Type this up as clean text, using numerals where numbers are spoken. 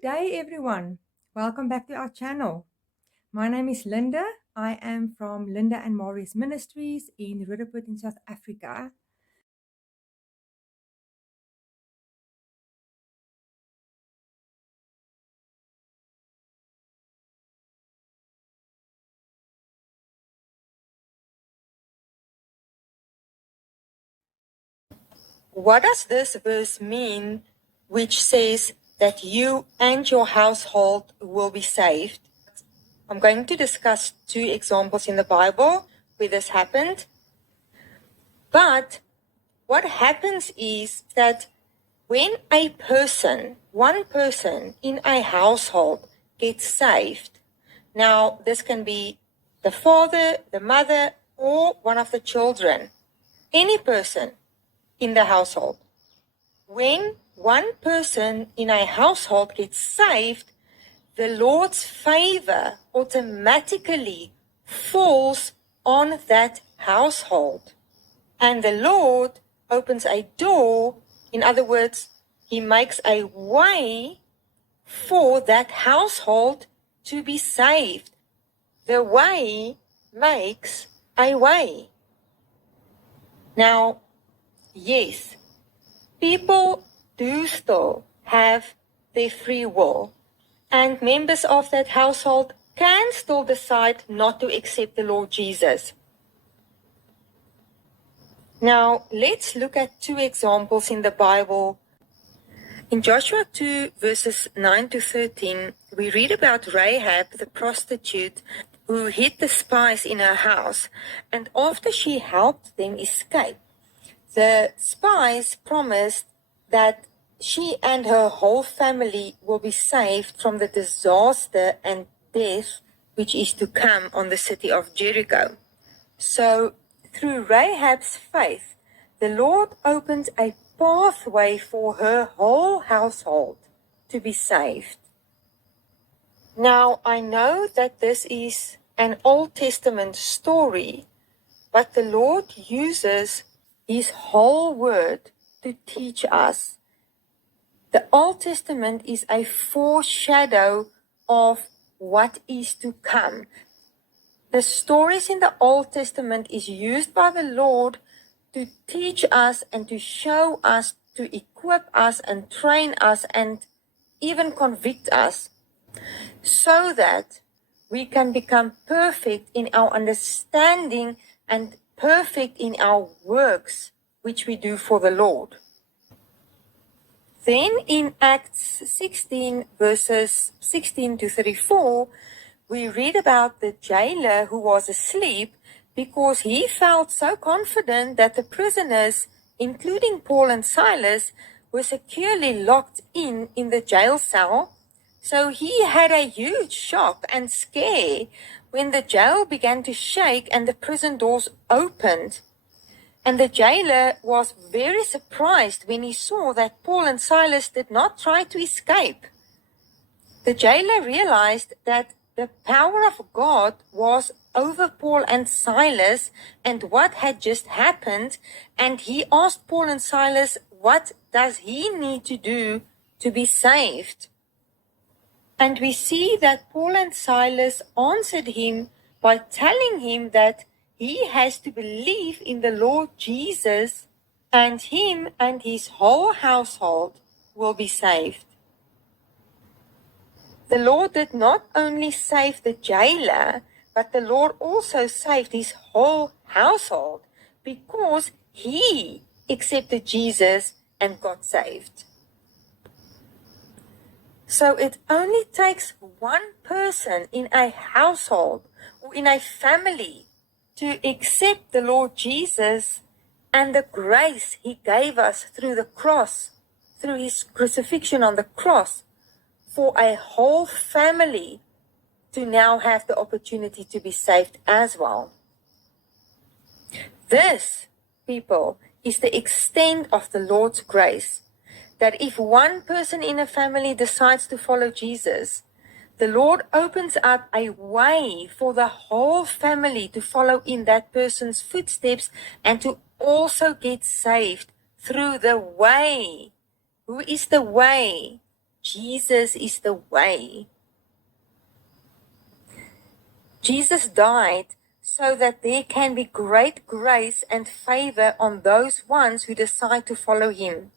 Good day, everyone. Welcome back to our channel. My name is Linda. I am from Linda and Marius Ministries in Roodepoort in South Africa. What does this verse mean, which says that you and your household will be saved? I'm going to discuss two examples in the Bible where this happened. But what happens is that when a person, one person in a household gets saved, now this can be the father, the mother, or one of the children, any person in the household. When one person in a household gets saved, the Lord's favor automatically falls on that household. And the Lord opens a door. In other words, He makes a way for that household to be saved. The way makes a way. Now, yes, people do still have their free will, and members of that household can still decide not to accept the Lord Jesus. Now, let's look at two examples in the Bible. In Joshua 2, verses 9 to 13, we read about Rahab, the prostitute, who hid the spies in her house, and after she helped them escape, the spies promised that she and her whole family will be saved from the disaster and death which is to come on the city of Jericho. So, through Rahab's faith, the Lord opened a pathway for her whole household to be saved. Now, I know that this is an Old Testament story, but the Lord uses His whole word to teach us. The Old Testament is a foreshadow of what is to come. The stories in the Old Testament is used by the Lord to teach us and to show us, to equip us and train us and even convict us, so that we can become perfect in our understanding and perfect in our works which we do for the Lord. Then in Acts 16 verses 16 to 34, we read about the jailer who was asleep because he felt so confident that the prisoners, including Paul and Silas, were securely locked in the jail cell. So he had a huge shock and scare when the jail began to shake and the prison doors opened. And the jailer was very surprised when he saw that Paul and Silas did not try to escape. The jailer realized that the power of God was over Paul and Silas and what had just happened, and he asked Paul and Silas, what does he need to do to be saved? And we see that Paul and Silas answered him by telling him that he has to believe in the Lord Jesus, and him and his whole household will be saved. The Lord did not only save the jailer, but the Lord also saved his whole household because he accepted Jesus and got saved. So it only takes one person in a household or in a family to accept the Lord Jesus and the grace He gave us through the cross, through His crucifixion on the cross, for a whole family to now have the opportunity to be saved as well. This, people, is the extent of the Lord's grace, that if one person in a family decides to follow Jesus, the Lord opens up a way for the whole family to follow in that person's footsteps and to also get saved through the way. Who is the way? Jesus is the way. Jesus died so that there can be great grace and favor on those ones who decide to follow him.